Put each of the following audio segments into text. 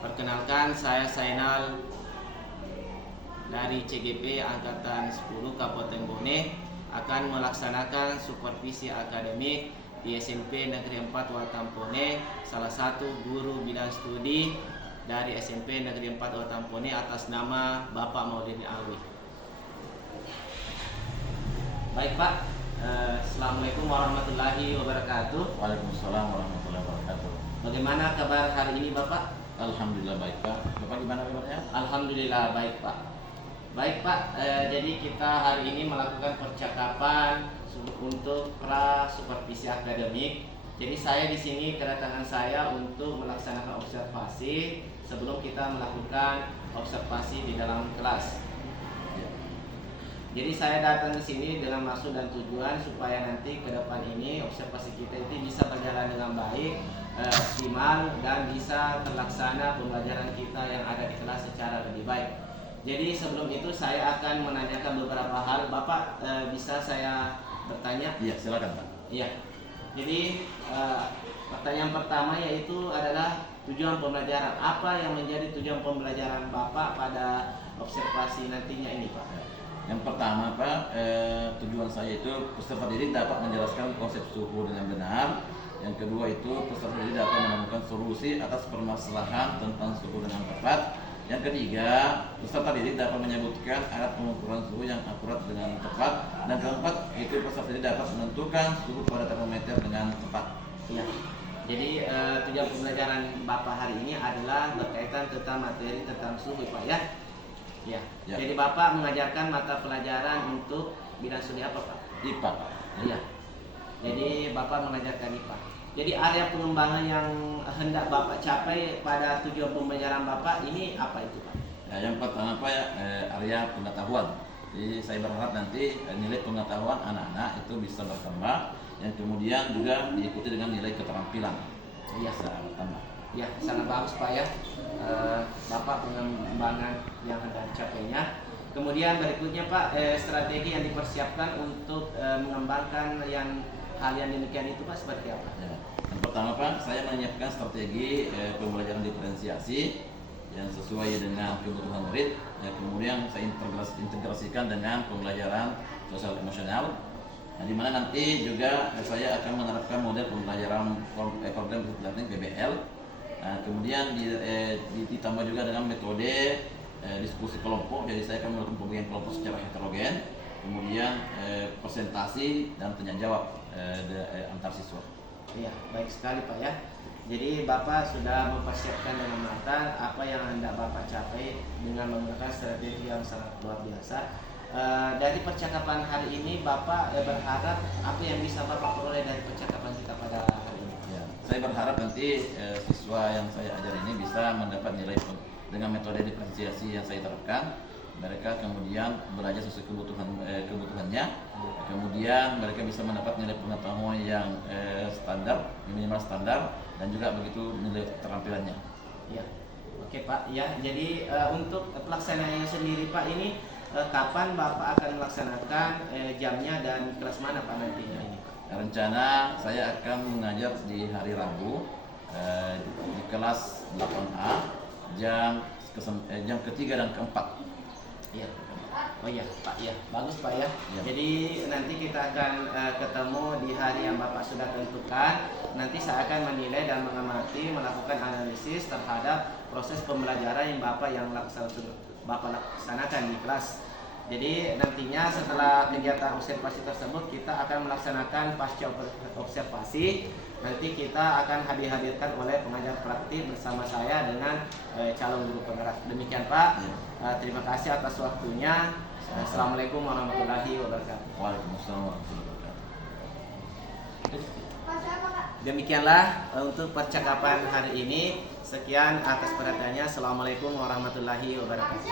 Perkenalkan, saya Sainal dari CGP Angkatan 10 Kabupaten Bone akan melaksanakan supervisi akademik di SMP Negeri 4 Watampone, salah satu guru bidang studi dari SMP Negeri 4 Watampone atas nama Bapak Maulidi Alwi. Baik Pak, Assalamualaikum warahmatullahi wabarakatuh. Waalaikumsalam warahmatullahi wabarakatuh. Bagaimana kabar hari ini Bapak? Alhamdulillah baik Pak. Bapak gimana kabarnya? Alhamdulillah baik Pak. Baik Pak, jadi kita hari ini melakukan percakapan untuk pra supervisi akademik. Jadi saya di sini kedatangan saya untuk melaksanakan observasi sebelum kita melakukan observasi di dalam kelas. Jadi saya datang ke sini dengan maksud dan tujuan supaya nanti ke depan ini observasi kita itu bisa berjalan dengan baik, optimal, dan bisa terlaksana pembelajaran kita yang ada di kelas secara lebih baik. Jadi sebelum itu saya akan menanyakan beberapa hal. Bapak bisa saya bertanya? Iya, silakan Pak. Iya. Jadi pertanyaan pertama yaitu adalah tujuan pembelajaran. Apa yang menjadi tujuan pembelajaran Bapak pada observasi nantinya ini Pak? Yang pertama Pak, tujuan saya itu peserta didik dapat menjelaskan konsep suhu dengan benar. Yang kedua itu peserta didik dapat menemukan solusi atas permasalahan tentang suhu dengan tepat. Yang ketiga, peserta didik dapat menyebutkan alat pengukuran suhu yang akurat dengan tepat. Dan keempat, itu peserta didik dapat menentukan suhu pada termometer dengan tepat. Ya. Jadi tujuan pembelajaran Bapak hari ini adalah berkaitan tentang materi tentang suhu Pak ya. Ya. Jadi Bapak mengajarkan mata pelajaran untuk bidang studi apa Pak? IPA Pak. Iya. Jadi Bapak mengajarkan IPA. Jadi area pengembangan yang hendak Bapak capai pada tujuan pembelajaran Bapak ini apa itu Pak? Ya, yang pertama Pak ya, area pengetahuan. Jadi saya berharap nanti nilai pengetahuan anak-anak itu bisa berkembang. Yang kemudian juga diikuti dengan nilai keterampilan. Iya, bertambah. Ya, sangat bagus Pak ya. Bapak pengembangan yang hendak dicapainya. Kemudian berikutnya Pak, strategi yang dipersiapkan untuk mengembangkan hal yang demikian itu Pak seperti apa? Ya. Yang pertama Pak, saya menyiapkan strategi pembelajaran diferensiasi yang sesuai dengan kebutuhan murid. Ya, kemudian saya integrasikan dengan pembelajaran sosial emosional. Nah, di mana nanti juga saya akan menerapkan model pembelajaran program learning PBL. Nah, kemudian ditambah juga dengan metode diskusi kelompok. Jadi saya akan melakukan pembagian kelompok secara heterogen. Kemudian presentasi dan tanya jawab antar siswa. Iya, baik sekali Pak ya. Jadi Bapak sudah mempersiapkan dengan matang apa yang hendak Bapak capai dengan menggunakan strategi yang sangat luar biasa. Dari percakapan hari ini Bapak berharap apa yang bisa Bapak peroleh dari percakapan kita pada hari ini? Ya, saya berharap nanti siswa yang saya ajar ini bisa mendapat nilai dengan metode diferensiasi yang saya terapkan. Mereka kemudian belajar sesuai kebutuhannya. Kemudian mereka bisa mendapat nilai pengetahuan yang standar, minimal standar, dan juga begitu nilai keterampilannya. Ya, oke Pak. Ya, jadi untuk pelaksanaannya sendiri Pak ini kapan Bapak akan melaksanakan jamnya dan kelas mana Pak nantinya ini Pak? Rencana saya akan mengajar di hari Rabu di kelas 8A jam ketiga dan keempat. Iya. Oh iya Pak ya, bagus Pak ya. Ya. Jadi nanti kita akan ketemu di hari yang Bapak sudah tentukan. Nanti saya akan menilai dan mengamati, melakukan analisis terhadap proses pembelajaran yang Bapak laksanakan di kelas. Jadi nantinya setelah kegiatan observasi tersebut kita akan melaksanakan pasca observasi. Nanti kita akan dihadirkan oleh pengajar praktik bersama saya dengan calon guru penggerak. Demikian Pak. Terima kasih atas waktunya. Assalamualaikum warahmatullahi wabarakatuh. Waalaikumsalam warahmatullahi wabarakatuh. Demikianlah untuk percakapan hari ini. Sekian atas perhatiannya. Assalamualaikum warahmatullahi wabarakatuh.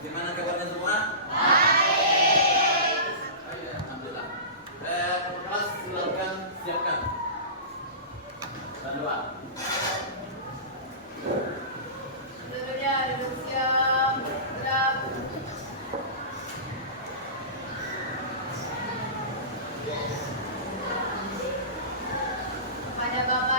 Gimana kabarnya semua? Baik. Alhamdulillah. Kelas silakan siapkan. Dan doa. Seluruhnya duduk siap, gerak. Kepada Bapak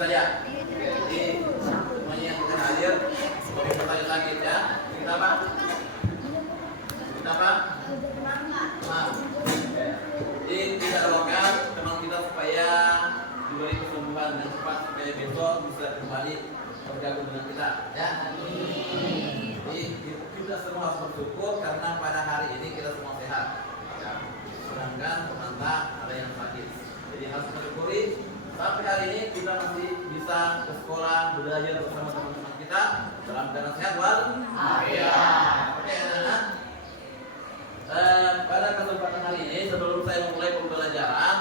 saja. Oke, jadi semuanya yang kita hadir sebagai pertanyaan lagi ya. Kita apa? Kita apa? Maaf. Jadi kita doakan teman kita supaya diberi kesembuhan dan cepat supaya besok bisa kembali bergabung dengan kita ya. Jadi kita semua harus bersyukur karena pada hari ini kita semua sehat ya. Sedangkan teman-teman ada yang sakit. Jadi harus bersyukuri sampai hari ini kita masih bisa ke sekolah belajar bersama teman-teman kita dalam keadaan sehat walafiat. Oke, anak-anak. Pada kesempatan hari ini sebelum saya memulai pembelajaran,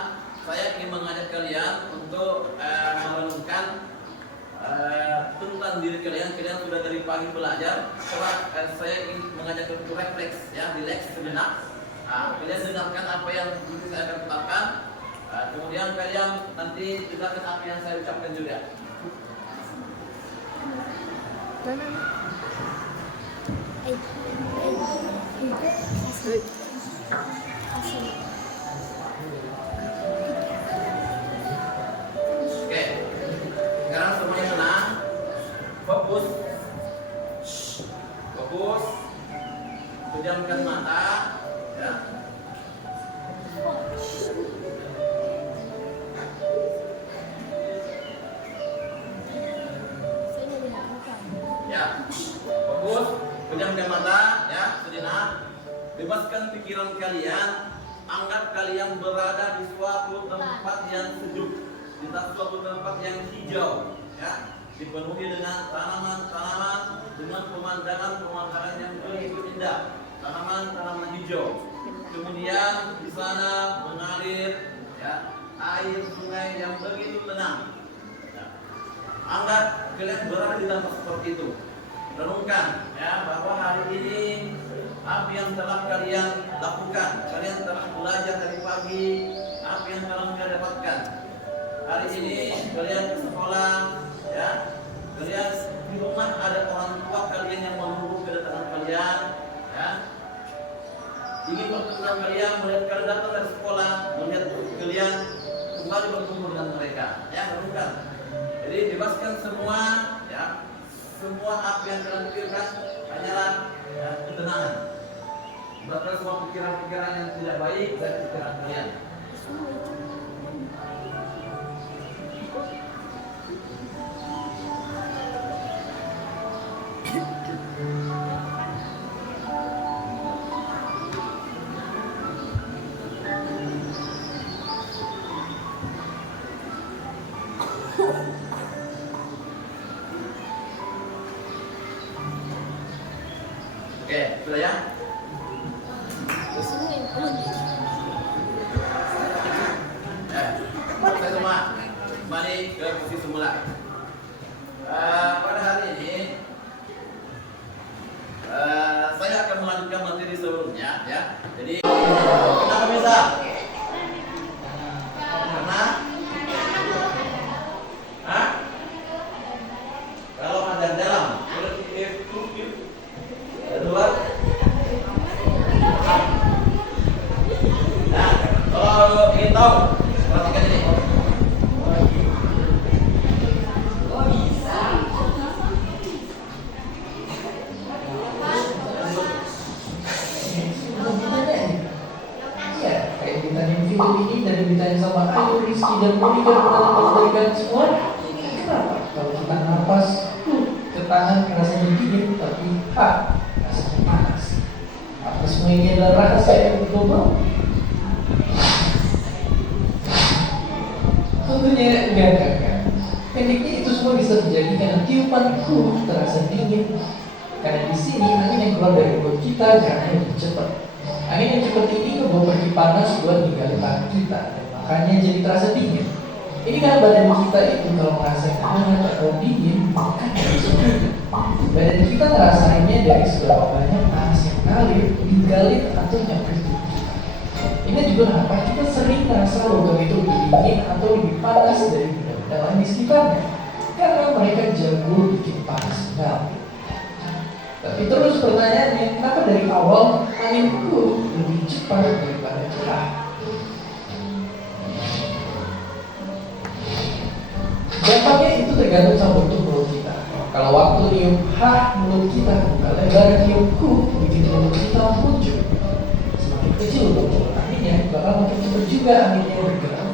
saya ingin mengajak kalian untuk merenungkan tentang diri kalian. Kalian sudah dari pagi belajar. Coba saya ingin mengajak kalian untuk refleks ya, relax sejenak. Kalian dengarkan apa yang saya akan katakan. Kemudian kalian nanti dengarkan apa yang saya ucapkan juga. Oke, sekarang semuanya tenang, fokus, fokus, pejamkan mata, ya. Ya, fokus, pejamkan mata, ya, sejenak. Bebaskan pikiran kalian. Anggap kalian berada di suatu tempat yang sejuk, di suatu tempat yang hijau, ya, dipenuhi dengan tanaman-tanaman, dengan pemandangan-pemandangan yang begitu indah, tanaman-tanaman hijau. Kemudian di sana mengalir, ya, air sungai yang begitu tenang. Ya. Anggap kalian berada di tempat seperti itu. Renungkan, ya, bahwa hari ini apa yang telah kalian lakukan, kalian telah belajar dari pagi, apa yang telah kalian dapatkan. Hari ini kalian ke sekolah, ya, kalian di rumah ada orang tua kalian yang menunggu kedatangan kalian, ya. Ingin bertemu dengan kalian, melihat kalian datang dari sekolah, melihat kalian kembali bertemu dengan mereka, ya, renungkan. Jadi bebaskan semua, ya, semua apa yang kalian pikirkan hanyalah ya, ketenangan. Bahkan semua pikiran-pikiran yang tidak baik dari pikiran kalian. Oke, sudah ya? Kita semua kembali ke posisi semula. Pada hari ini saya akan melanjutkan materi sebelumnya, ya. Jadi kenapa bisa? Karena kalau ada dalam luar. Nah, kalau ingin tahu, perhatikan ini. Ini dari ditanya sama Ayu, Rizky, dan Monika pernah memberikan semua. Kenapa? Kalau kita nafas ke tangan rasanya dingin, tapi rasanya panas. Apa semua ini adalah rahasia yang berubah? Tentunya enggak. Pendeknya itu semua bisa terjadi karena tiupanku terasa dingin. Karena di sini angin yang keluar dari mulut kita jaraknya lebih cepat. Angin yang cepat ini membawa pergi panas buat ninggalin tangan kita, dan makanya jadi terasa dingin. Ini karena badan kita itu kalau merasakan hangat atau dingin, maka dari suhu. Badan kita ngerasainnya dari seberapa banyak panas yang mengalir, digalin atau nyampe tubuh kita. Ini juga kenapa kita sering merasa logam itu lebih dingin atau lebih panas dari benda-benda lain di sekitarnya, karena mereka jago bikin panas mengalir. Tapi terus pertanyaannya, kenapa dari awal anginku lebih cepat daripada kita? Dampaknya tergantung sama bentuk mulut kita. Kalau waktu niup mulut kita buka lebar, niup begitu mulut kita muncul. Semakin kecil bentuk anginnya, bakal makin cepat juga anginnya bergerak.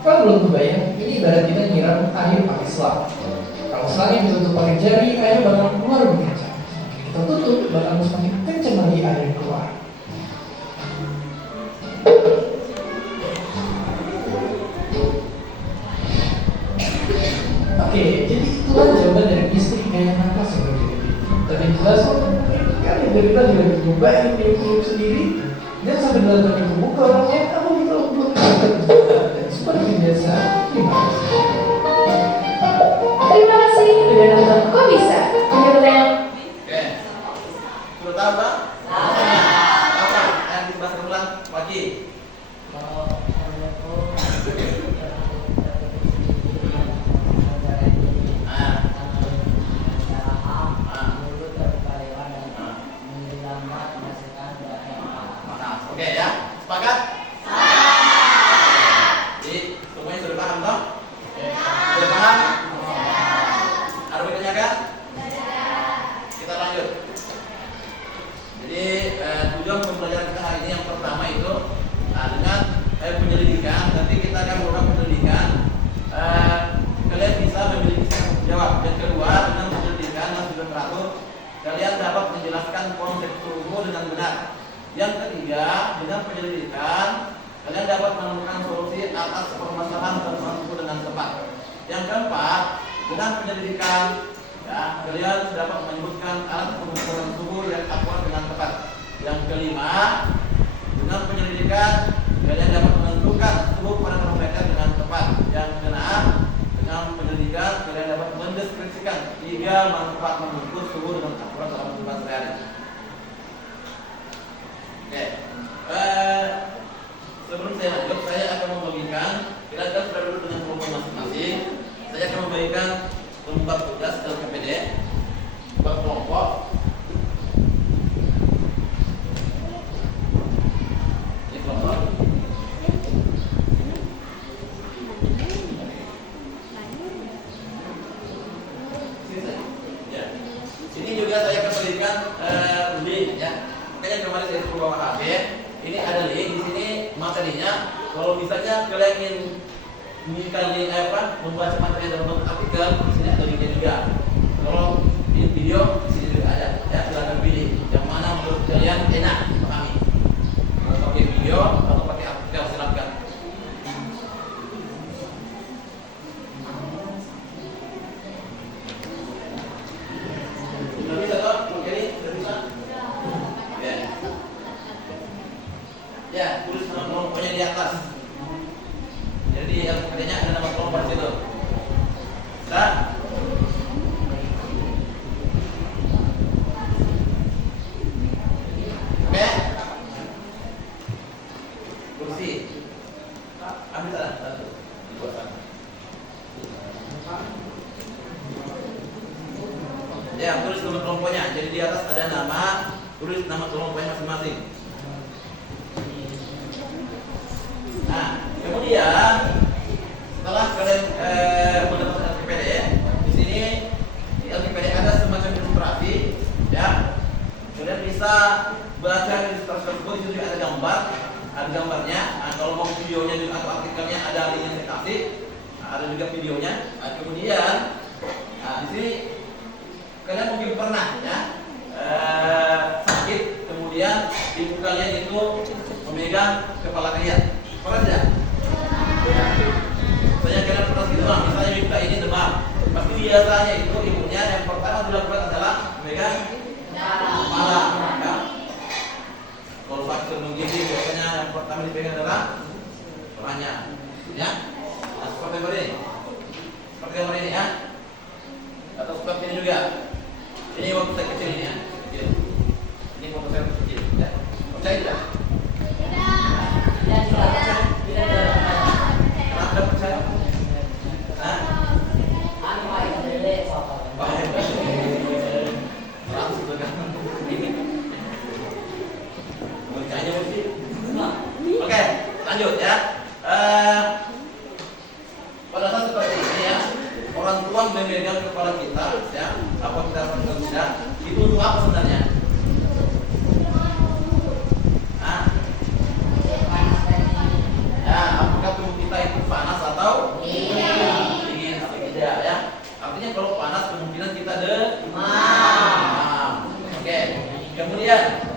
Kalau belum kebayang, ini ibarat kita nyiram air pakai selang. Kalau selangnya ditutup pakai jari, air bakal keluar lebih kencang. Semakin kita tutup, bakal semakin kencang lagi air yang keluar. Oke, jadi itulah jawaban dari istri gaya nafas seperti ini. Tapi jelas kali dari tadi juga nyobain niup sendiri dan sampai dilakukan ibu buka orangnya, kamu bisa belum dan seperti biasa. Terima kasih sudah nonton Kok Bisa. Ada pertanyaan? Oke. Sudah tahu, Pak? Apa? Yang dibahas ulang pagi. Oke ya, sepakat? Jadi semuanya sudah paham toh? Sudah paham? Ada ditanyakan? Kita lanjut. Jadi tujuan pembelajaran kita hari ini yang pertama itu dengan penyelidikan. Nanti kita akan melakukan penyelidikan. Kalian bisa memiliki tanggung jawab. Yang kedua, dengan penyelidikan yang sudah teratur, kalian dapat menjelaskan konsep suhu dengan benar. Yang ketiga, dengan penyelidikan, kalian dapat menemukan solusi atas permasalahan tertentu dengan tepat. Yang keempat, dengan penyelidikan, ya, kalian dapat menyebutkan alat pengukuran suhu yang akurat dengan tepat. Yang kelima, dengan penyelidikan, kalian dapat menentukan suhu pada mereka dengan tepat. Yang keenam, dengan penyelidikan, kalian dapat mendeskripsikan 3 manfaat mengukur suhu dengan akurat dalam kehidupan sehari. Oke, sebelum saya lanjut, saya akan membagikan, kita sudah dulu dengan kelompok masing-masing. Saya akan membagikan lembar tugas LKPD per kelompok. Ini kelompok. Ya. Sini juga saya akan berikan link ya. Makanya kemarin saya suruh bawa HP. Ini ada link di sini materinya. Kalau misalnya kalian ingin membaca materi dalam bentuk artikel, di sini ada linknya juga. Kalau ini video, di sini juga ada. Ya, silakan pilih yang mana menurut kalian enak dipahami. Mau pakai video atau pakai artikel, silakan. Sudah bisa toh? Oke, sudah bisa. Ya, tulis nama kelompoknya di atas. Jadi LKPD-nya ada nama kelompok di situ. Nah, oke. Kursi. Ambil sana, satu. Dua sana. Ya, tulis nama kelompoknya. Jadi di atas ada nama, tulis nama kelompoknya masing-masing. Nah, kemudian setelah kalian mendapatkan LKPD, di sini di LKPD ada semacam ilustrasi, ya. Kalian bisa baca ilustrasi tersebut. Itu juga ada gambarnya. Nah, kalau mau videonya juga atau artikelnya ada link yang saya kasih. Nah, ada juga videonya. Nah, kemudian, di sini kalian mungkin pernah ya sakit, kemudian ibu kalian itu memegang kepala kalian. Pernah tidak? Saya kira pernah gitu lah. Misalnya ibu ini demam, pasti biasanya itu ibunya yang pertama dilakukan adalah memegang kepala. Ya. Kalau sakit menggigit, biasanya yang pertama dipegang adalah kepalanya. Ya. Nah, seperti ini. Seperti ini ya. Atau seperti ini juga. Ini waktu saya kecil ini ya. Kecil. Ini waktu saya kecil. Ya. Percaya tidak? Kenapa percaya? Hah? Oke, lanjut ya. Pada saat seperti ini ya, orang tua megang kepala kita, ya, apa kita lakukan tidak, itu untuk apa sebenarnya? Ah, ya, apakah tubuh kita itu panas atau dingin atau tidak, ya? Artinya kalau panas kemungkinan kita demam. Oke, kemudian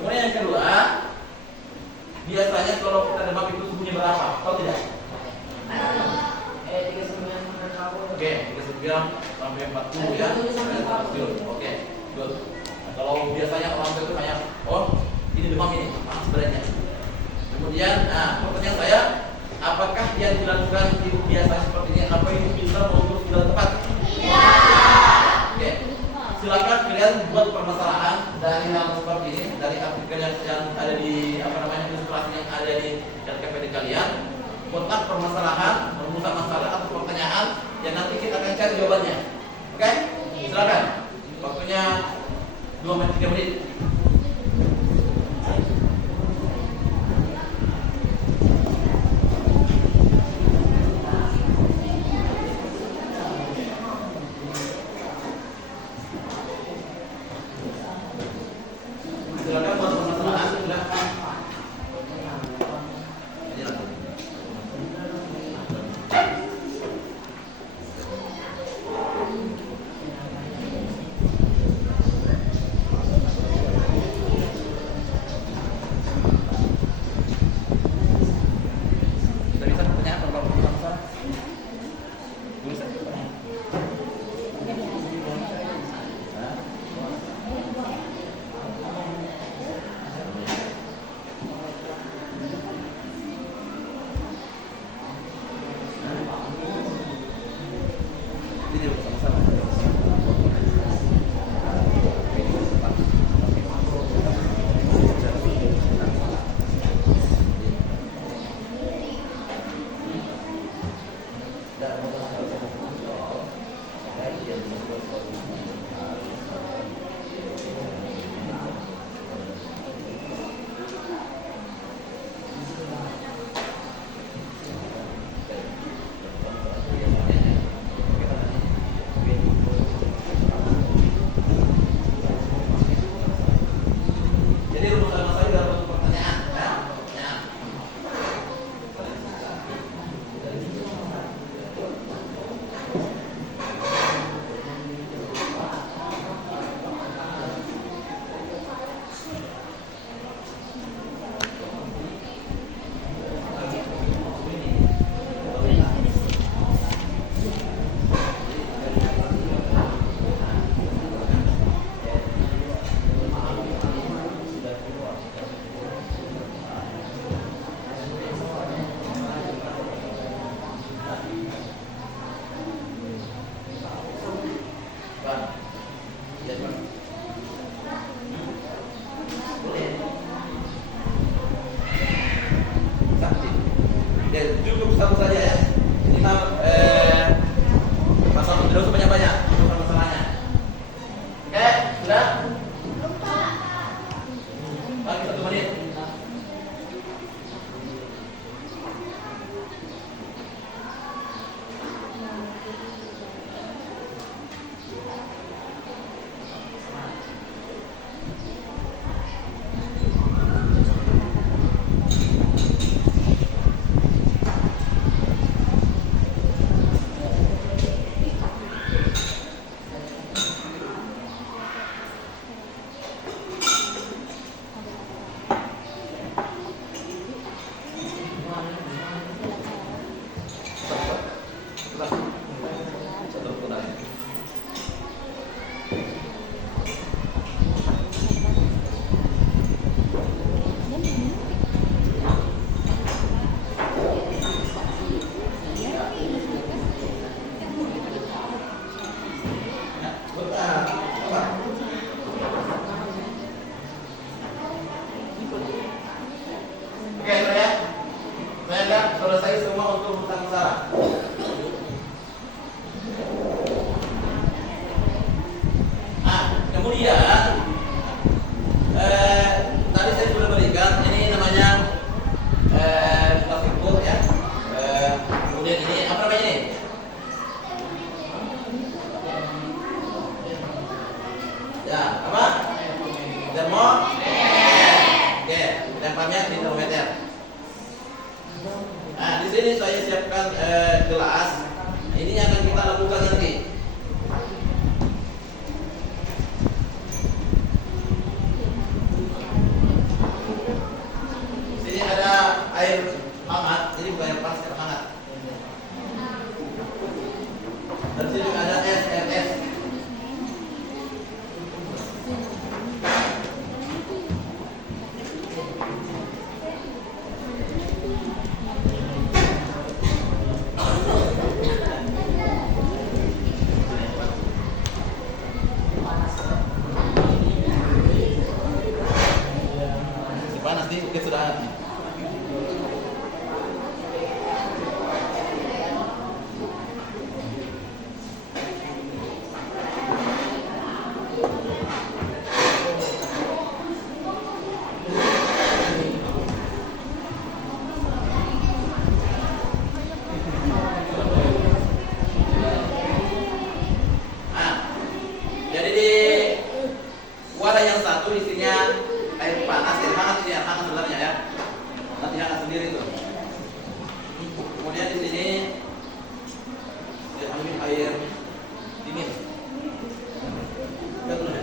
kemudian yang kedua, biasanya kalau kita demam itu suhunya berapa? Tahu tidak? Oke, 39 sampai 40 ya. Oke, good. Nah, kalau biasanya orang tua itu kayak, oh ini demam ini, panas badannya. Kemudian, nah pertanyaan saya, apakah yang dilakukan ibu biasa seperti ini, apa itu bisa mengukur sudah tepat? Ya. Oke, silakan kalian buat permasalahan dari hal seperti ini, dari artikel yang ada di ilustrasi yang ada di KPD kalian. Kotak permasalahan, perumusan masalah atau pertanyaan yang nanti kita akan cari jawabannya. Oke? Silakan. Waktunya 2-3 menit. Silakan buat permasalahan. Silakan. Oke, lemparnya di termometer. Nah, di sini saya siapkan gelas. Ini yang akan kita lakukan nanti. Di sini ada air hangat. Ini bukan air panas, air hangat. Dan di sini ada es, air es. Panas nih, oke sudah hangat nih. Nah, jadi di wadah yang satu isinya air panas, air hangat, ini air hangat sebenarnya ya. Nanti hangat sendiri tuh. Kemudian di sini saya ambil air dingin. Lihat dulu ya.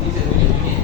Ini saya punya dingin.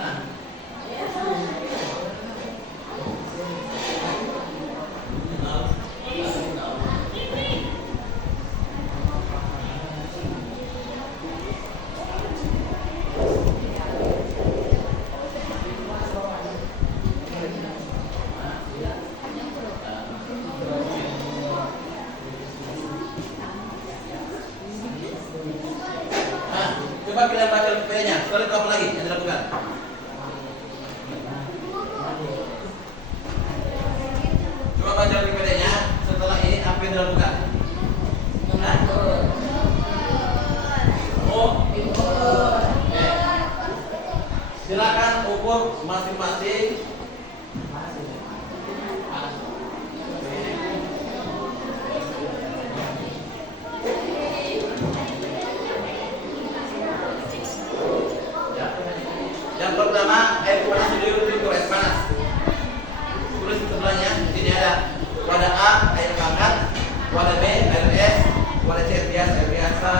Nah. Coba kita baca PPT-nya. Setelah itu apa lagi yang dilakukan? Coba baca PPT-nya. Setelah ini apa yang dilakukan? Oh, oke. Silakan ukur masing-masing. Yang pertama, air panas dulu itu air panas. Tulis di sebelahnya, di sini ada wadah A, air hangat, wadah B, air es, wadah C, air biasa.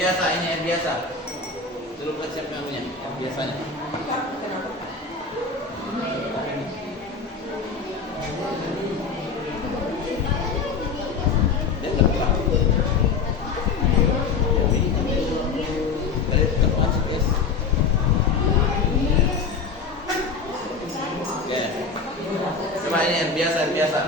biasa, ini air biasa. Suruh siapkan anunya, air biasanya. Dia terbuka. Dari termasuk guys. Oke. Coba ini air biasa, air biasa.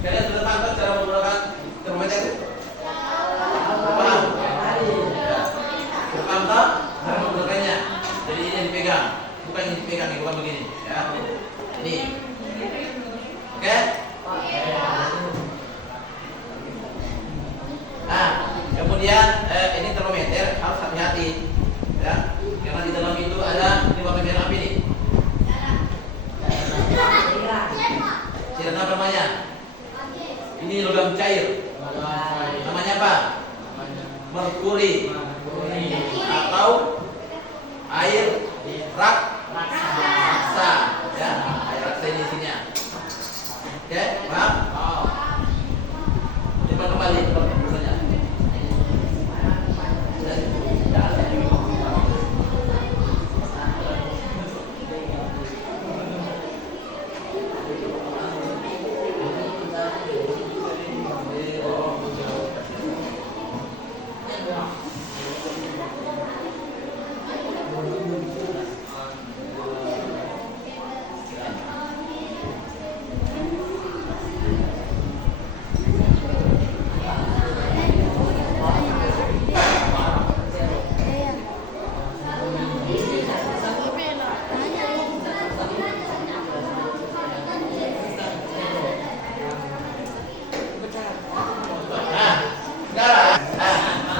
Kalian sudah tahu cara menggunakan termometer? Paham? Paham tak? Cara menggunakannya. Jadi ini yang dipegang, bukan yang dipegang, bukan begini. Ya, ini. Oke? Nah, kemudian ini termometer harus hati-hati, ya, karena di dalam itu ada termometer api nih. Tidak tahu namanya. Ini logam cair. Namanya apa? Merkuri. Atau air raksa. Ya, air raksa ini isinya. Oke, paham? Coba kembali misalnya.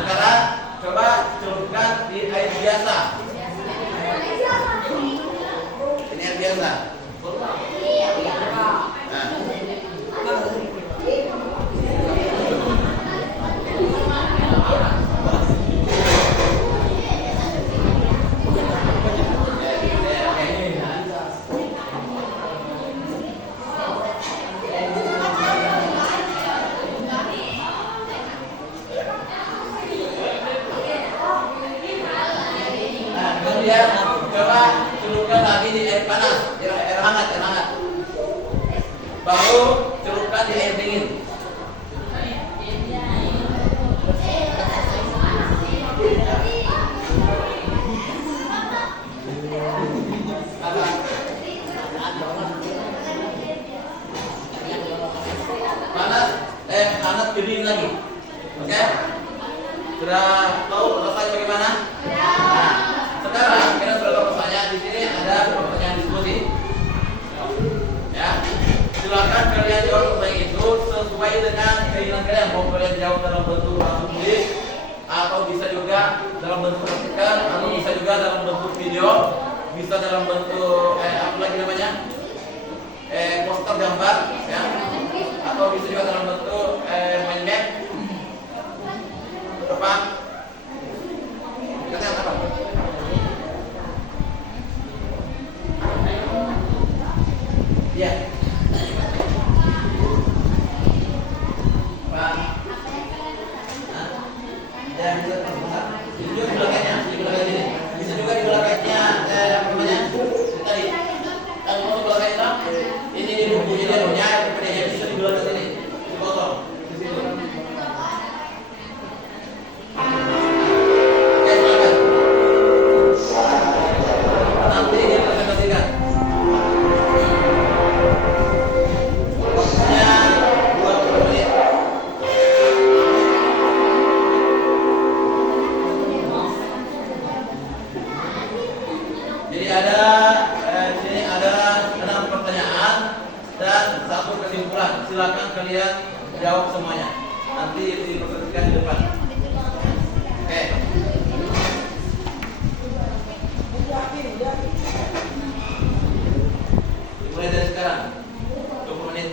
Sekarang coba celupkan di air biasa. Ini air biasa. Kemudian coba celupkan lagi di air panas, air hangat. Baru celupkan di air dingin. Panas, hangat dingin lagi. Oke? Sudah tahu rasanya bagaimana? Nah, sekarang kita sudah tahu rasanya. Di sini ada pertanyaan diskusi. Ya, silakan kalian jawab pertanyaan itu sesuai dengan keinginan kalian. Mau kalian jawab dalam bentuk langsung tulis, atau bisa juga dalam bentuk artikel, atau bisa juga dalam bentuk video, bisa dalam bentuk apa lagi namanya, poster gambar, ya, atau bisa juga dalam bentuk mind map. Apa? Katanya apa? Ya. Pak. ada sini ada 6 pertanyaan dan 1 kesimpulan. Silakan kalian jawab semuanya. Nanti dipresentasikan di depan. Oke. Mulai dari sekarang. 20 menit.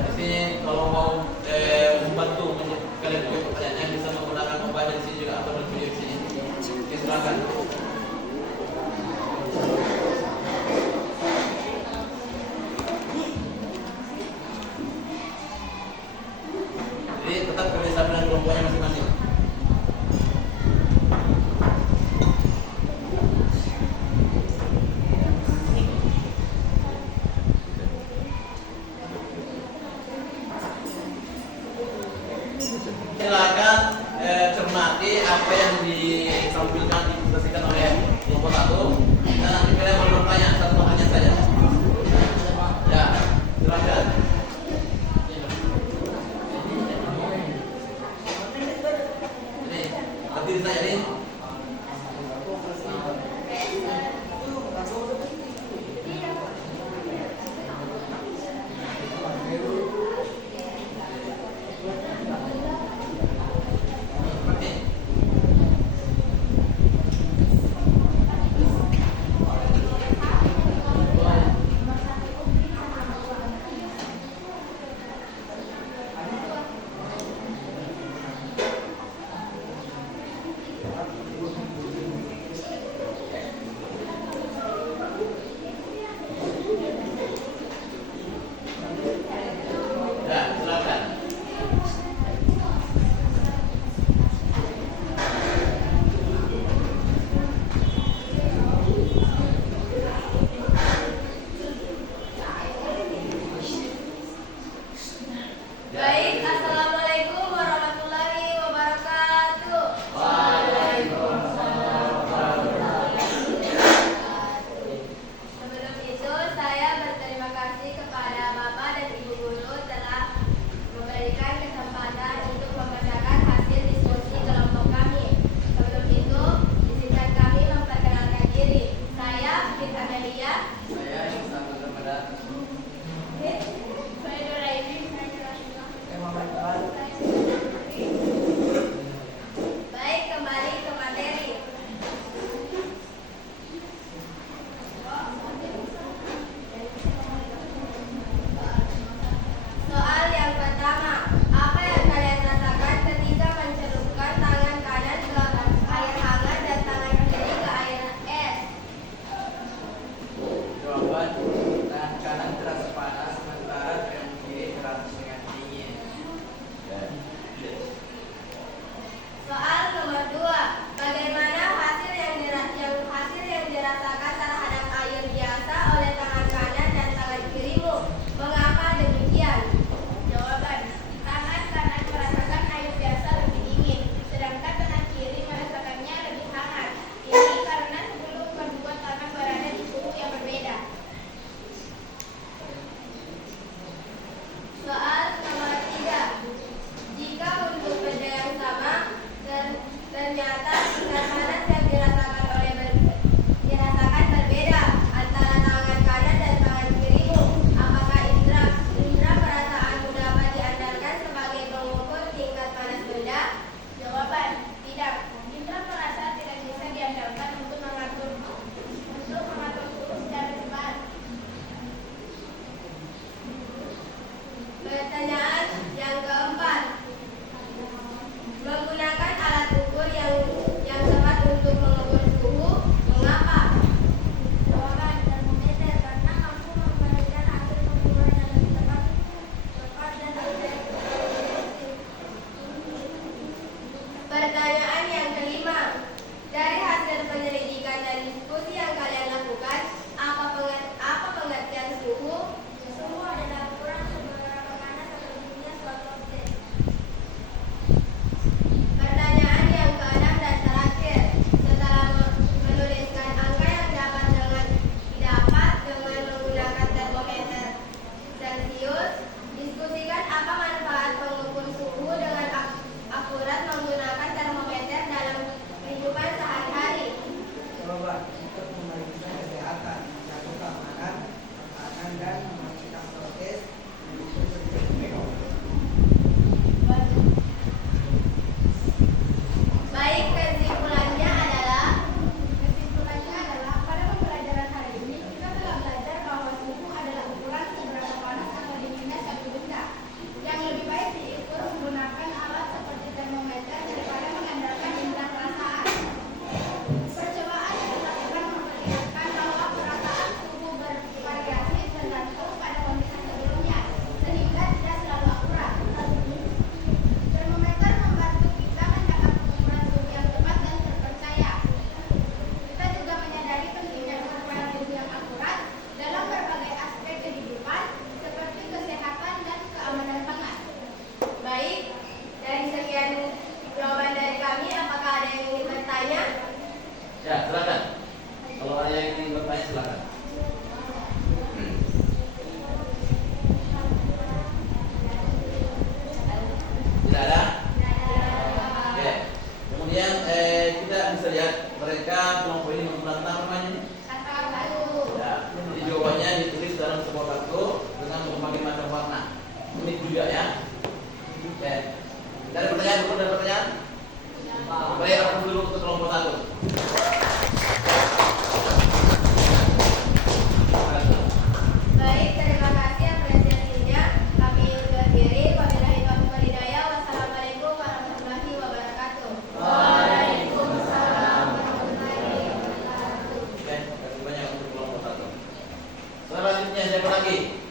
Di sini kalau mau membantu kalian punya pertanyaannya bisa menggunakan mobile di sini juga atau bervideo di sini. Oke, silakan. Jadi tetap kerjasama dengan kelompoknya masing-masing. Silakan cermati apa yang ditampilkan dipresentasikan oleh kelompok 1 dan nanti kalian mau bertanya satu pertanyaan saja. Ya, silakan. Ini, berdiri saja nih. Ya, silakan. Baik, assalamualaikum warahmatullahi wabarakatuh. Sebelum itu, saya berterima kasih kepada Bapak dan Ibu Guru telah memberikan kesempatan untuk membacakan hasil diskusi kelompok kami. Sebelum itu, izinkan kami memperkenalkan diri. Saya Fit Amelia. Saya Ihsan Muhammad. Saya Doraini. Saya Rasulullah. juga ya. Oke. Dari pertanyaan, ada pertanyaan? Baik, aku dulu untuk kelompok 1. Baik, terima kasih apresiasinya. Kami undur diri. Wabillahi taufiq wal hidayah. Wassalamualaikum warahmatullahi wabarakatuh. Waalaikumsalam warahmatullahi wabarakatuh. Oke, terima kasih banyak untuk kelompok 1. Selanjutnya siapa lagi?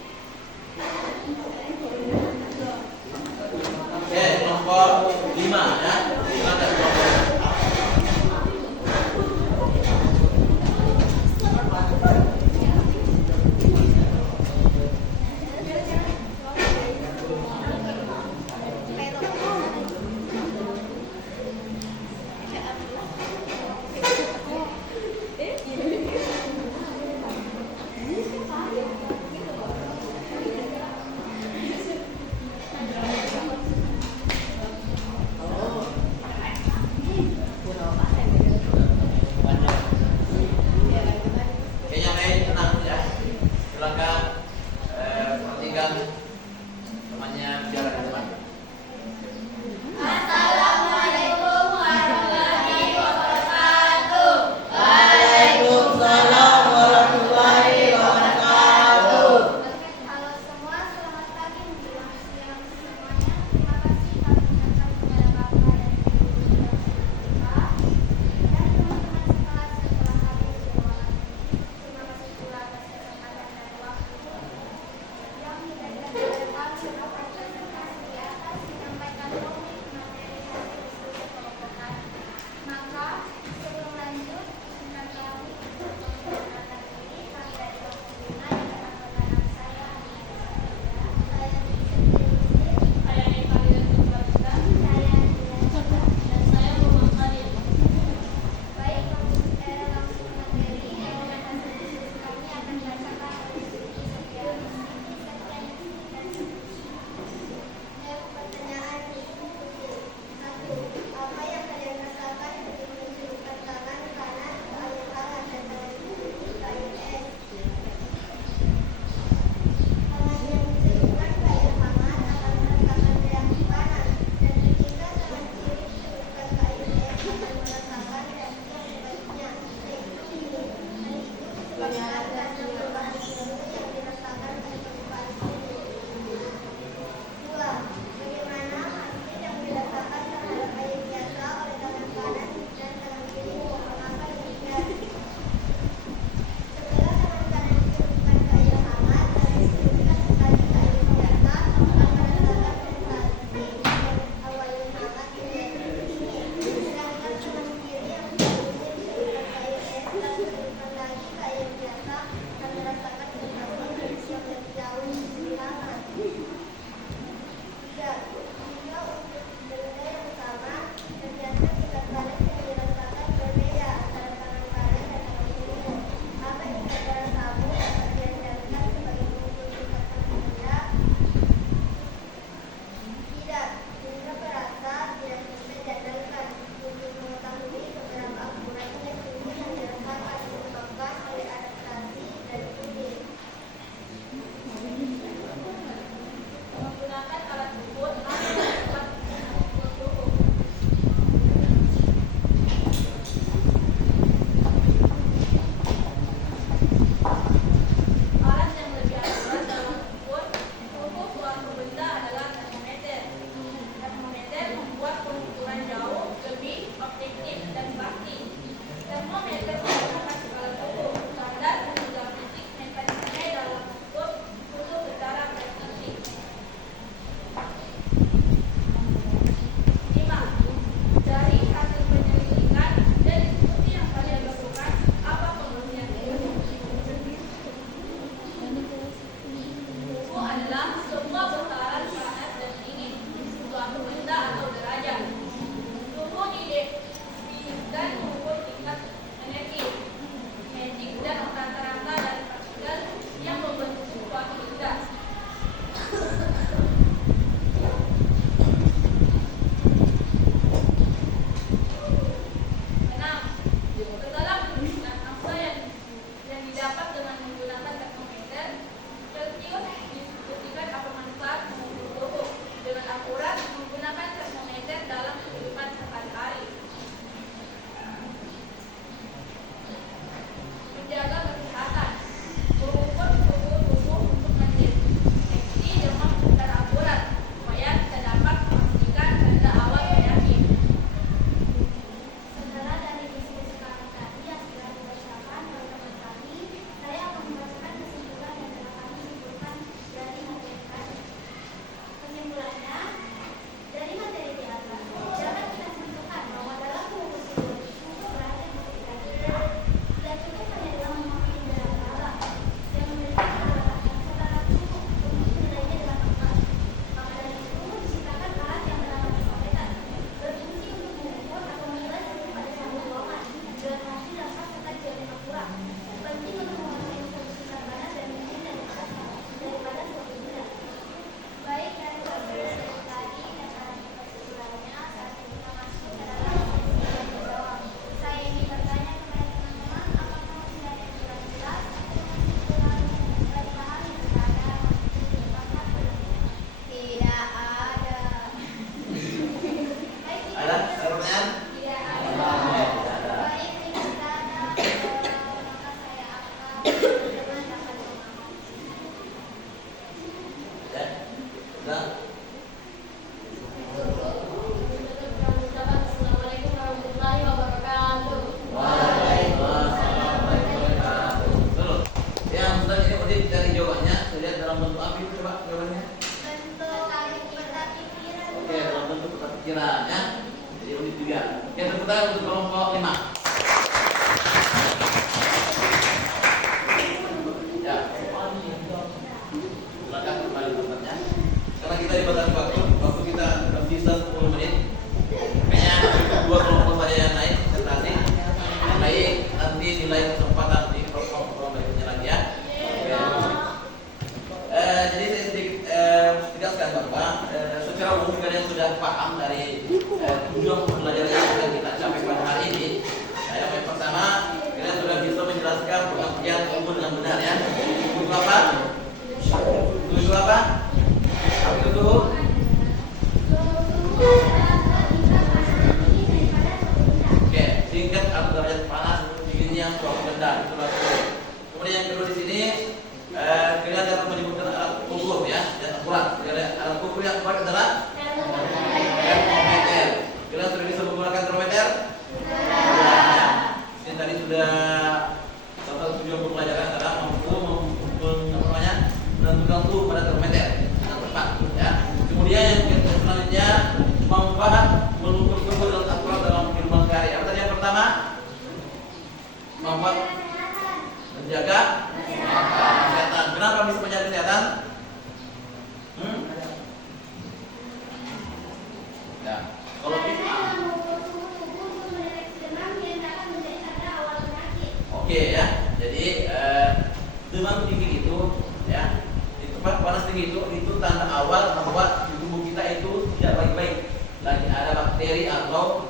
Oke, kelompok 5 ya. Silakan kelompok. Oke, yang lain tenang ya. Silakan perhatikan temannya bicara di depan. Assalamualaikum warahmatullahi wabarakatuh. Waalaikumsalam warahmatullahi wabarakatuh. Halo semua, selamat pagi menjelang siang semuanya. Terima kasih kami ucapkan kepada Bapak dan Ibu guru dan teman-teman sekelas yang telah hadir semua. Terima kasih pula atas kesempatan dan waktu yang diberikan kepada kami dapat presentasi Bisa? Assalamualaikum warahmatullahi wabarakatuh. Waalaikumsalam warahmatullahi wabarakatuh. Terus, yang Ustaz ini tadi cari jawabannya. Saya lihat dalam bentuk apa itu coba jawabannya? Bentuk peta pikiran. Oke, dalam bentuk peta pikiran ya. Jadi unit 3. Oke, tepuk tangan untuk kelompok 5. Ya. Silakan kembali tempatnya. Sekarang kita dibatasi waktu kita tersisa 10 menit. Kayaknya dua kelompok saja yang naik presentasi. Yang baik nanti nilai kesempatan di kelompok berikutnya lagi ya. Oke. Jadi saya sedikit tegaskan bahwa secara umum kalian sudah paham dari tujuan pembelajaran yang akan kita capai pada hari ini. Yang pertama, kalian sudah bisa menjelaskan pengertian umum yang benar ya. Tujuh apa? Tujuh apa? Apa itu tuh? Oke, singkat atau derajat panas dinginnya suatu benda itu adalah. Kemudian yang kedua di sini kalian dapat menyebutkan alat ukur ya dan akurat. Alat ukur yang akurat adalah termometer. Kalian sudah bisa menggunakan termometer? Ya. Ini tadi sudah salah satu tujuan pembelajaran adalah menentukan suhu pada termometer dengan tepat ya. Kemudian yang selanjutnya memaham mengukur suhu dan akurat dalam kehidupan sehari. Apa tadi yang pertama? Membuat menjaga kesehatan. Kenapa bisa menjaga kesehatan? Ya, kalau kita oke ya. Jadi demam tinggi itu ya, di tempat panas tinggi itu tanda awal bahwa tubuh kita itu tidak baik-baik. Lagi ada bakteri atau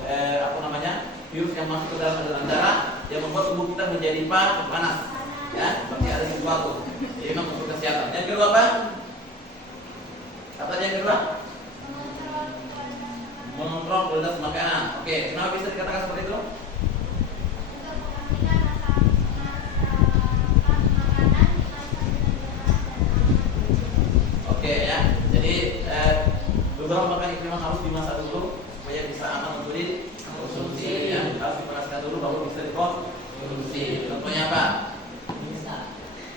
virus yang masuk ke dalam aliran darah yang membuat tubuh kita menjadi panas. Ya, seperti ada sesuatu. Jadi memang untuk kesehatan. Yang kedua apa? Kata yang kedua? Mengontrol kualitas makanan. Oke, kenapa bisa dikatakan seperti itu? Oke ya. Jadi beberapa makanan itu memang harus dimasak dulu supaya bisa aman untuk dikonsumsi. Ya, harus dipanaskan dulu baru bisa dikonsumsi. Contohnya apa?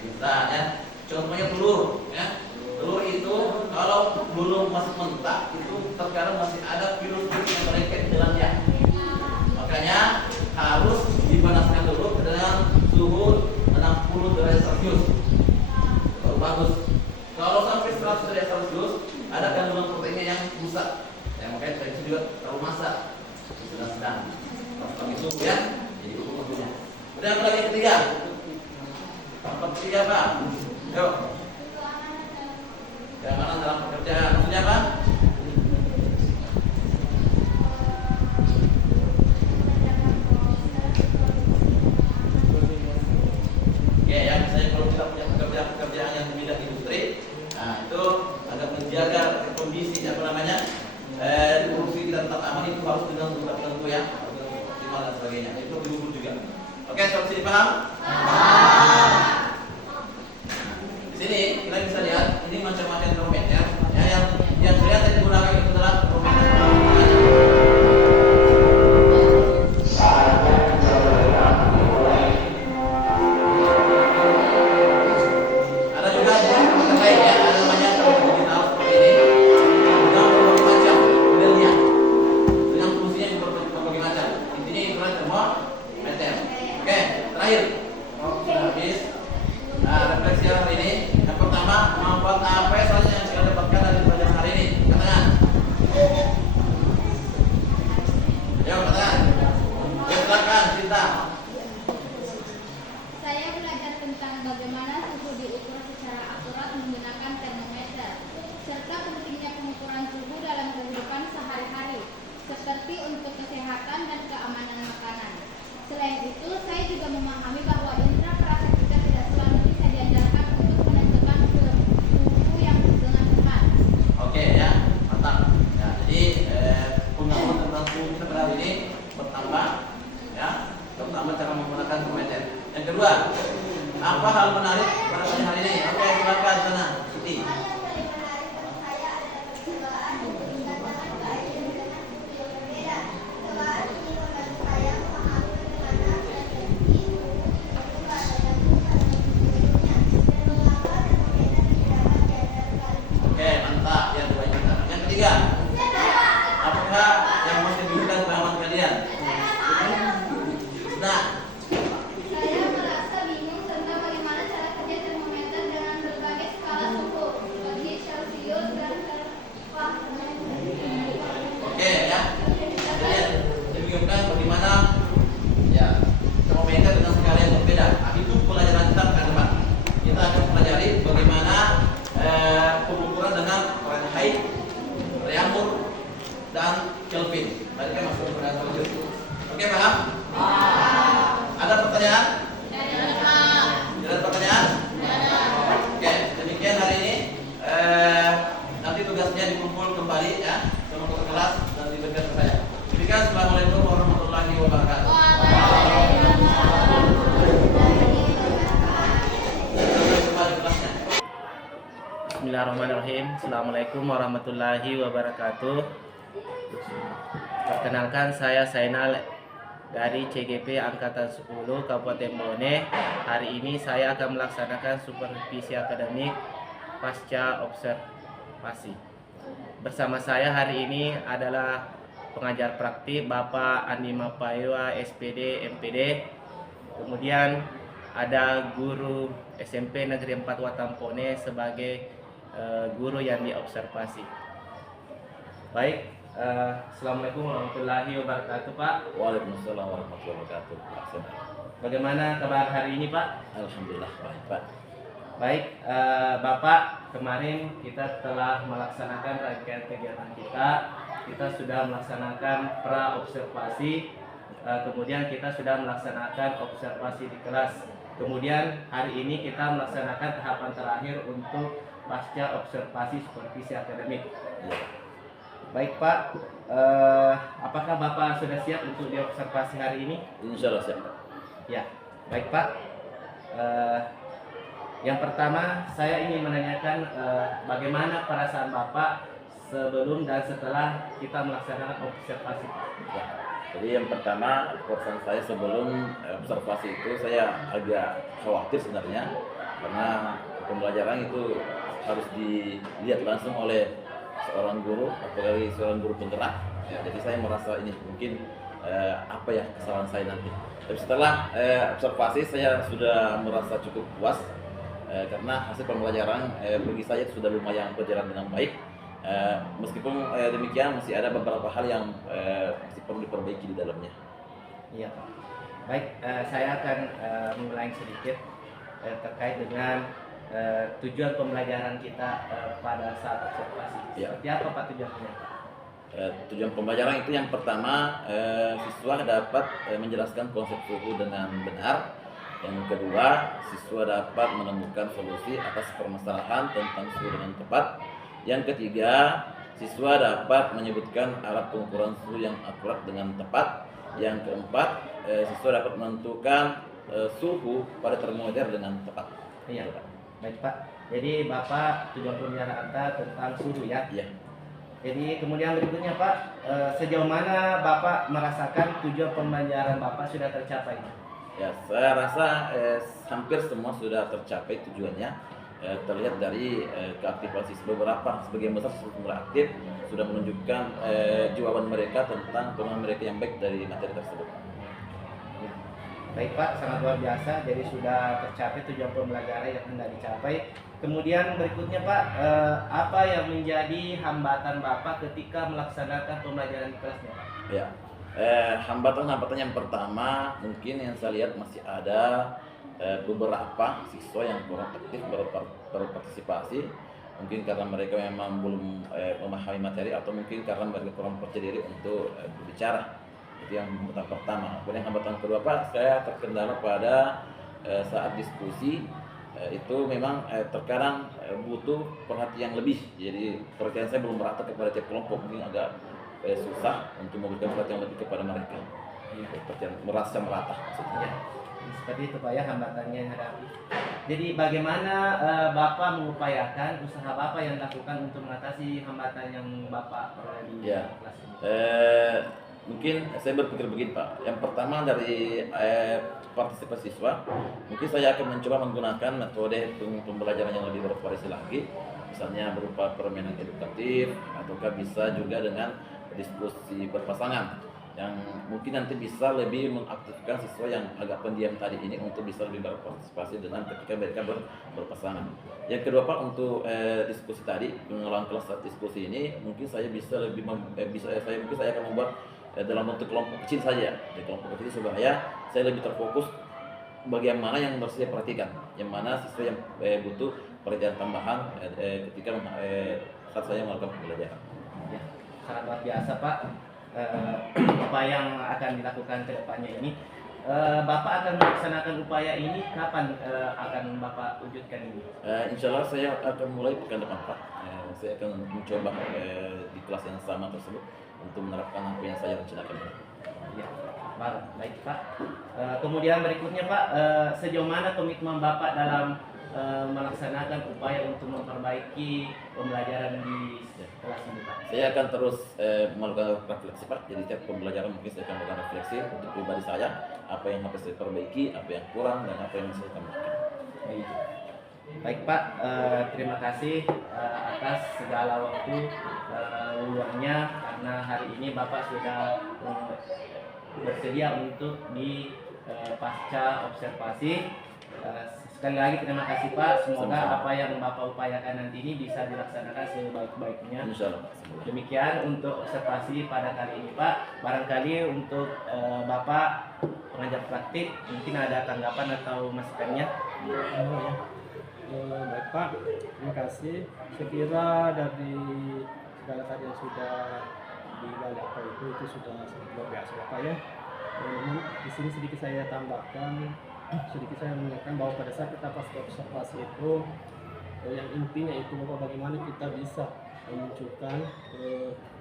Bisa ya. Contohnya telur ya. Telur itu kalau belum masih mentah itu terkadang masih ada virus-virus yang merengket di dalamnya. Makanya harus dipanaskan dulu dengan suhu 60 derajat Celcius. Baru bagus. Kalau sampai 100 derajat Celcius ada kandungan proteinnya yang rusak. Ya, makanya itu juga terlalu masak. Sedang-sedang. Harus pakai suhu ya. Jadi ukur dulu. Kemudian apa lagi yang ketiga? Apa ketiga apa? Yuk. Keamanan dalam pekerjaan. Maksudnya apa? Oke ya, misalnya kalau kita punya pekerjaan yang di bidang industri, nah itu agar menjaga kondisi produksi kita tetap aman itu harus dengan suhu tertentu ya, optimal dan sebagainya. Itu diukur juga. Oke, sampai sini paham? Di sini kita bisa lihat ini macam-macam termometer ya, yang kelihatan digunakan itu adalah termometer. Ada juga termometer lain ya, ada namanya termometer digital seperti ini. Dengan berbagai macam modelnya, dengan fungsinya yang berbagai macam. Intinya itu adalah termometer. Oke, terakhir. Sudah habis. Nah, refleksi hari ini. Yang pertama, manfaat apa saja yang kita dapatkan dari pelajaran hari ini? Katakan. Ya, katakan. Ya, silakan, Cinta. Saya belajar tentang bagaimana suhu diukur secara akurat menggunakan termometer, serta pentingnya pengukuran suhu dalam kehidupan sehari-hari, seperti untuk kesehatan dan keamanan makanan. Selain itu, saya juga memahami bahwa indera perasa kita tidak selalu bisa diajarkan untuk menentukan suhu yang dengan tepat. Oke ya, mantap. Ya, jadi pengetahuan tentang suhu kita pada hari ini bertambah, ya, terutama cara menggunakan termometer. Yang kedua, apa hal menarik pada hari ini? Oke, silakan sana, Siti. Hal yang paling menarik menurut saya adalah dan Kelvin. Mereka masuk ke pertanyaan selanjutnya. Oke, paham? Ada pertanyaan? Tidak ada pertanyaan? Oke, demikian hari ini. Nanti tugasnya dikumpul kembali ya, sama ke kelas dan diberikan ke saya. Demikian, assalamualaikum warahmatullahi wabarakatuh. Kembali kelasnya. Bismillahirrahmanirrahim. Assalamualaikum warahmatullahi wabarakatuh. Perkenalkan, saya Sainal dari CGP Angkatan 10 Kabupaten Bone. Hari ini saya akan melaksanakan supervisi akademik pasca observasi. Bersama saya hari ini adalah pengajar praktik Bapak Andi Mapayua SPD MPD. Kemudian ada guru SMP Negeri 4 Watampone sebagai guru yang diobservasi. Baik, Assalamualaikum warahmatullahi wabarakatuh, Pak. Waalaikumsalam warahmatullahi wabarakatuh. Bagaimana kabar hari ini, Pak? Alhamdulillah baik, Pak. Baik, Bapak, kemarin kita telah melaksanakan rangkaian kegiatan kita. Kita sudah melaksanakan pra-observasi, kemudian kita sudah melaksanakan observasi di kelas. Kemudian hari ini kita melaksanakan tahapan terakhir untuk pasca observasi supervisi akademik. Ya. Baik, Pak, apakah Bapak sudah siap untuk diobservasi hari ini? Insya Allah siap. Ya, baik, Pak. Yang pertama, saya ingin menanyakan bagaimana perasaan Bapak sebelum dan setelah kita melaksanakan observasi. Ya. Jadi yang pertama, perasaan saya sebelum observasi itu saya agak khawatir sebenarnya, karena pembelajaran itu harus dilihat langsung oleh seorang guru, apalagi seorang guru penggerak. Ya, jadi saya merasa ini mungkin apa ya kesalahan saya nanti. Tapi setelah observasi saya sudah merasa cukup puas karena hasil pembelajaran bagi saya sudah lumayan berjalan dengan baik. Meskipun demikian masih ada beberapa hal yang masih perlu diperbaiki di dalamnya. Iya, Pak. Baik, saya akan mengulangi sedikit terkait dengan tujuan pembelajaran kita pada saat observasi. Ya. Seperti apa, Pak, tujuannya, Pak? Tujuan pembelajaran itu yang pertama, siswa dapat menjelaskan konsep suhu dengan benar. Yang kedua, siswa dapat menemukan solusi atas permasalahan tentang suhu dengan tepat. Yang ketiga, siswa dapat menyebutkan alat pengukuran suhu yang akurat dengan tepat. Yang keempat, siswa dapat menentukan suhu pada termometer dengan tepat. Iya, Pak. Baik, Pak. Jadi Bapak tujuan pembelajaran Anda tentang suhu ya. Iya. Jadi kemudian berikutnya, Pak, sejauh mana Bapak merasakan tujuan pembelajaran Bapak sudah tercapai? Ya, saya rasa hampir semua sudah tercapai tujuannya. Terlihat dari keaktifan siswa beberapa sebagian besar siswa aktif sudah menunjukkan jawaban mereka tentang pemahaman mereka yang baik dari materi tersebut. Baik, Pak, sangat luar biasa. Jadi sudah tercapai tujuan pembelajaran yang hendak dicapai. Kemudian berikutnya, Pak, apa yang menjadi hambatan Bapak ketika melaksanakan pembelajaran di kelasnya, Pak? Ya, hambatan-hambatan yang pertama mungkin yang saya lihat masih ada beberapa siswa yang kurang aktif berpartisipasi, mungkin karena mereka memang belum memahami materi atau mungkin karena mereka kurang percaya diri untuk berbicara. Itu yang hambatan pertama. Kemudian hambatan kedua, Pak, saya terkendala pada saat diskusi itu memang terkadang butuh perhatian lebih. Jadi perhatian saya belum merata kepada tiap kelompok, mungkin agak susah untuk memberikan perhatian lebih kepada mereka. Perhatian merasa merata maksudnya. Ya, seperti itu, Pak, ya, hambatannya yang hadapi. Jadi bagaimana Bapak mengupayakan usaha Bapak yang dilakukan untuk mengatasi hambatan yang Bapak peroleh di Ya. kelas ini? Mungkin saya berpikir begini, Pak. Yang pertama dari partisipasi siswa, mungkin saya akan mencoba menggunakan metode pembelajaran yang lebih bervariasi lagi, misalnya berupa permainan edukatif, ataukah bisa juga dengan diskusi berpasangan yang mungkin nanti bisa lebih mengaktifkan siswa yang agak pendiam tadi ini untuk bisa lebih berpartisipasi dengan ketika mereka berpasangan. Yang kedua, Pak, untuk diskusi tadi, pengelolaan kelas diskusi ini mungkin saya bisa lebih saya akan membuat dalam bentuk kelompok kecil saja, di kelompok kecil supaya saya lebih terfokus bagian mana yang harus saya perhatikan, yang mana siswa yang butuh perhatian tambahan ketika saat saya melakukan pembelajaran. Ya. sangat luar biasa Pak. Apa yang akan dilakukan ke depannya ini. Bapak akan melaksanakan upaya ini kapan akan Bapak wujudkan ini? Insya Allah saya akan mulai pekan depan Pak. Saya akan mencoba di kelas yang sama tersebut untuk menerapkan apa yang saya rencanakan. Ya, baik Pak. Kemudian berikutnya Pak, sejauh mana komitmen Bapak dalam melaksanakan upaya untuk memperbaiki pembelajaran di kelas ini Pak? Saya akan terus melakukan refleksi Pak. Jadi setiap pembelajaran mungkin saya akan melakukan refleksi untuk pribadi saya, apa yang harus saya perbaiki, apa yang kurang, dan apa yang bisa saya tambahkan. Baik Pak, terima kasih atas segala waktu luangnya, karena hari ini Bapak sudah bersedia untuk di pasca observasi. Sekali lagi terima kasih Pak, semoga Sama-sama. apa yang Bapak upayakan nanti ini bisa dilaksanakan sebaik-baiknya. Insya Allah Pak. Semoga. Demikian untuk observasi pada kali ini Pak. Barangkali untuk Bapak pengajar praktik mungkin ada tanggapan atau masukannya. Baik Pak, terima kasih. Saya kira dari segala tadi yang sudah digali apa itu sudah sangat luar biasa Bapak ya. Namun di sini sedikit saya tambahkan, sedikit saya mengingatkan bahwa pada saat kita pas observasi itu yang intinya itu bahwa bagaimana kita bisa memunculkan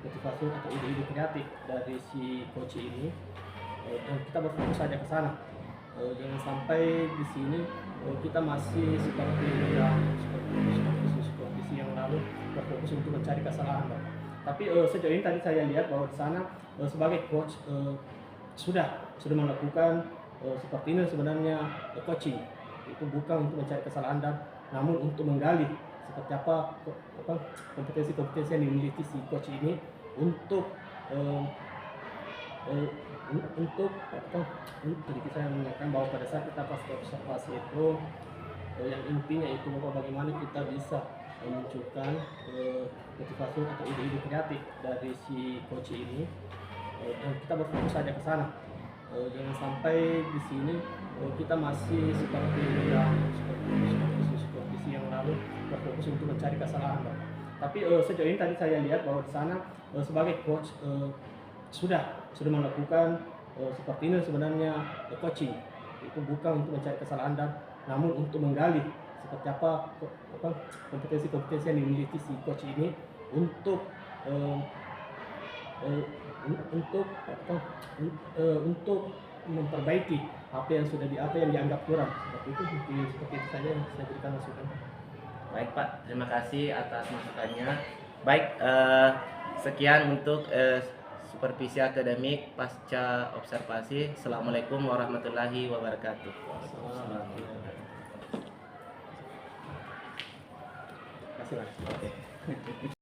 motivasi atau ide-ide kreatif dari si coach ini, dan kita berfokus saja ke sana. Jangan sampai di sini kita masih seperti yang lalu berfokus untuk mencari kesalahan Bapak. Tapi sejauh ini tadi saya lihat bahwa di sana sebagai coach sudah melakukan seperti ini sebenarnya coaching itu bukan untuk mencari kesalahan namun untuk menggali seperti apa kompetensi-kompetensi yang dimiliki si coach ini untuk sedikit saya mengingatkan bahwa pada saat kita pas observasi itu yang intinya itu bahwa bagaimana kita bisa memunculkan motivasi atau ide-ide kreatif dari si coach ini, dan kita berfokus saja ke sana. Jangan sampai di sini kita masih seperti yang lalu berfokus untuk mencari kesalahan Bapak. Tapi sejauh ini tadi saya lihat bahwa di sana sebagai coach sudah melakukan seperti ini sebenarnya coaching itu bukan untuk mencari kesalahan namun untuk menggali seperti apa kompetensi-kompetensi yang dimiliki si coach ini untuk memperbaiki apa yang dianggap kurang. Seperti itu saja yang saya berikan masukan. Baik Pak, terima kasih atas masukannya. Baik, sekian untuk supervisi akademik pasca observasi. Assalamualaikum warahmatullahi wabarakatuh. Terima kasih Mas.